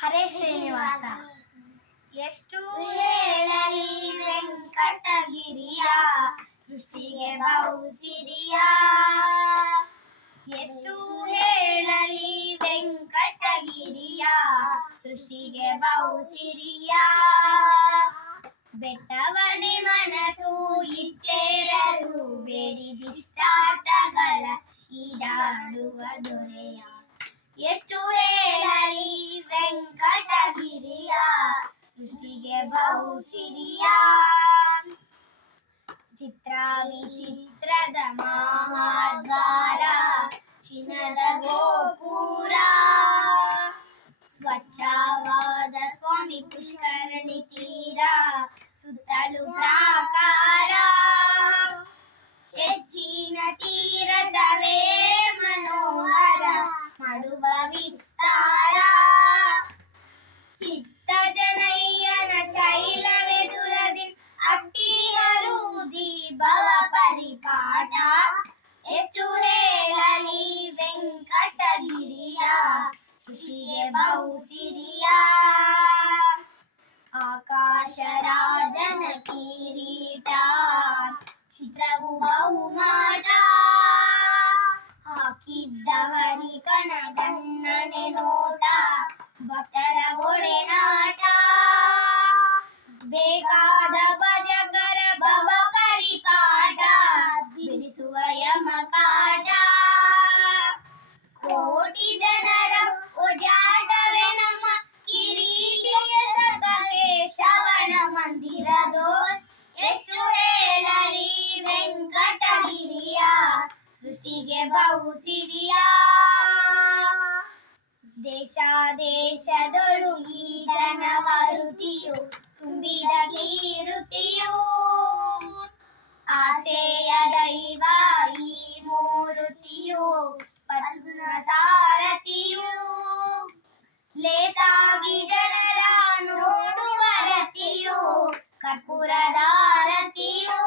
ಹರೇ ಶ್ರೀನಿವಾಸ. ಎಷ್ಟು ಹೇಳಲಿ ವೆಂಕಟಗಿರಿಯ ಸೃಷ್ಟಿಗೆ ಬಹುಸಿರಿಯ, ಎಷ್ಟು ಹೇಳಲಿ ವೆಂಕಟಗಿರಿಯ ಸೃಷ್ಟಿಗೆ ಬಹುಸಿರಿಯ. ಬೆಟ್ಟವನೇ ಮನಸ್ಸು ಇಟ್ಟೇರರು ಬೇಡಿದಿಷ್ಟಾರ್ಥಗಳ ಈಡಾಡುವ ದೊರೆಯ. ಎಷ್ಟು ಹೇಳಲಿ ವೆಂಕಟಗಿರಿಯ ಸೃಷ್ಟಿಗೆ ಬಹುಸಿರಿಯ. ಚಿತ್ರ ವಿಚಿತ್ರದ ಮಹಾದ್ವಾರ ಚಿನ್ನದ ಗೋಪುರ, ಸ್ವಚ್ಛವಾದ ಸ್ವಾಮಿ ಪುಷ್ಕರಣಿ ತೀರ ಸುತ್ತಲೂ ಪ್ರಾಕಾರ. ಹೆಚ್ಚಿನ ತೀರದವೇ ಮನೋಹರ ಮಾಡುವ ವಿಸ್ತಾರ. ಚಿತ್ತ ಜನಯ್ಯನ ಶೈಲವೆದುರದಿ ಅಟ್ಟಿಹರು ದೀಪವ ಪರಿಪಾಠ. ಎಷ್ಟು ಹೇಳಲಿ ವೆಂಕಟಗಿರಿಯ ಸೃಷ್ಟಿಗೆ ಬಹುಸಿರಿಯ. ಆಕಾಶ ರಾಜನ ಕಿರೀಟ ಚಿತ್ರವು ಬಹುಮಾಟ, ಹಾಕಿದ್ದ ಹರಿಕಣ ಗಣ್ಣನೆ ನೋಟ ಭಕ್ತರ ಒಡೆನಾಟ. ಬೇಕಾದ ಭಜಕರ ಭವ ಪರಿಪಾಠ ಬಿಡಿಸುವ ಯಮಕಾಟ. ಕೋಟಿ ಜನರ ಓಡಾಟವೇ ನಮ್ಮ ಕಿರೀಟಿಯ ಸಖಕ್ಕೆ ಶ್ರವಣ ಮಂದಿರದೋ. ಎಷ್ಟು ಹೇಳಲಿ ವೆಂಕಟಗಿರಿಯ ಸೃಷ್ಟಿಗೆ ಬಹುಸಿರಿಯ. ದೇಶ ದೇಶದೊಳು ಈತನ ವರುತಿಯು ತುಂಬಿದ ಕೀರುತಿಯು. ಆಸೆಯ ದೈವ ಈ ಮೂರುತಿಯು ಪದ್ಮ ಸಾರಥಿಯು. ಲೇಸಾಗಿ ಜನರ ನೋಡುವ ರತಿಯು ಕರ್ಪೂರದಾರತಿಯು.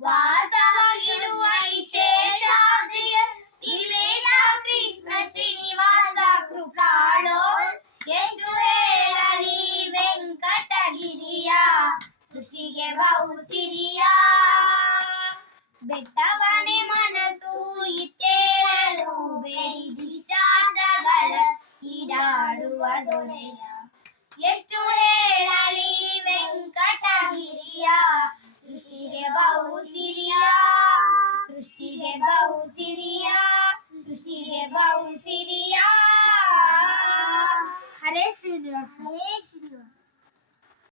ವಾಸವಾಗಿರುವ ಶೇಷಾದ್ರಿಯ ನಿವೇಶ ಕೃಷ್ಣ ಶ್ರೀನಿವಾಸ ಕೃಪಾಳೋ. ಎಷ್ಟು ಹೇಳಲಿ ವೆಂಕಟಗಿರಿಯ ಸೃಷ್ಟಿಗೆ ಬಹುಸಿರಿಯ. ಬೆಟ್ಟವನೇ ಮನಸ್ಸು ಇಟ್ಟೇರರು ಬೇಡಿದಿಷ್ಟಾರ್ಥಗಳ ಈಡಾಡುವ ದೊರೆಯ. ಎಷ್ಟು ಹೇಳಲಿ ವೆಂಕಟಗಿರಿಯ ಸೃಷ್ಟಿಗೆ ಬಹುಸಿರಿಯ. ಸೃಷ್ಟಿಗೆ ಬಹುಸಿರಿಯ, ಸೃಷ್ಟಿಗೆ ಬಹುಸಿರಿಯ. ಹರೇ ಶ್ರೀನಿವಾಸ.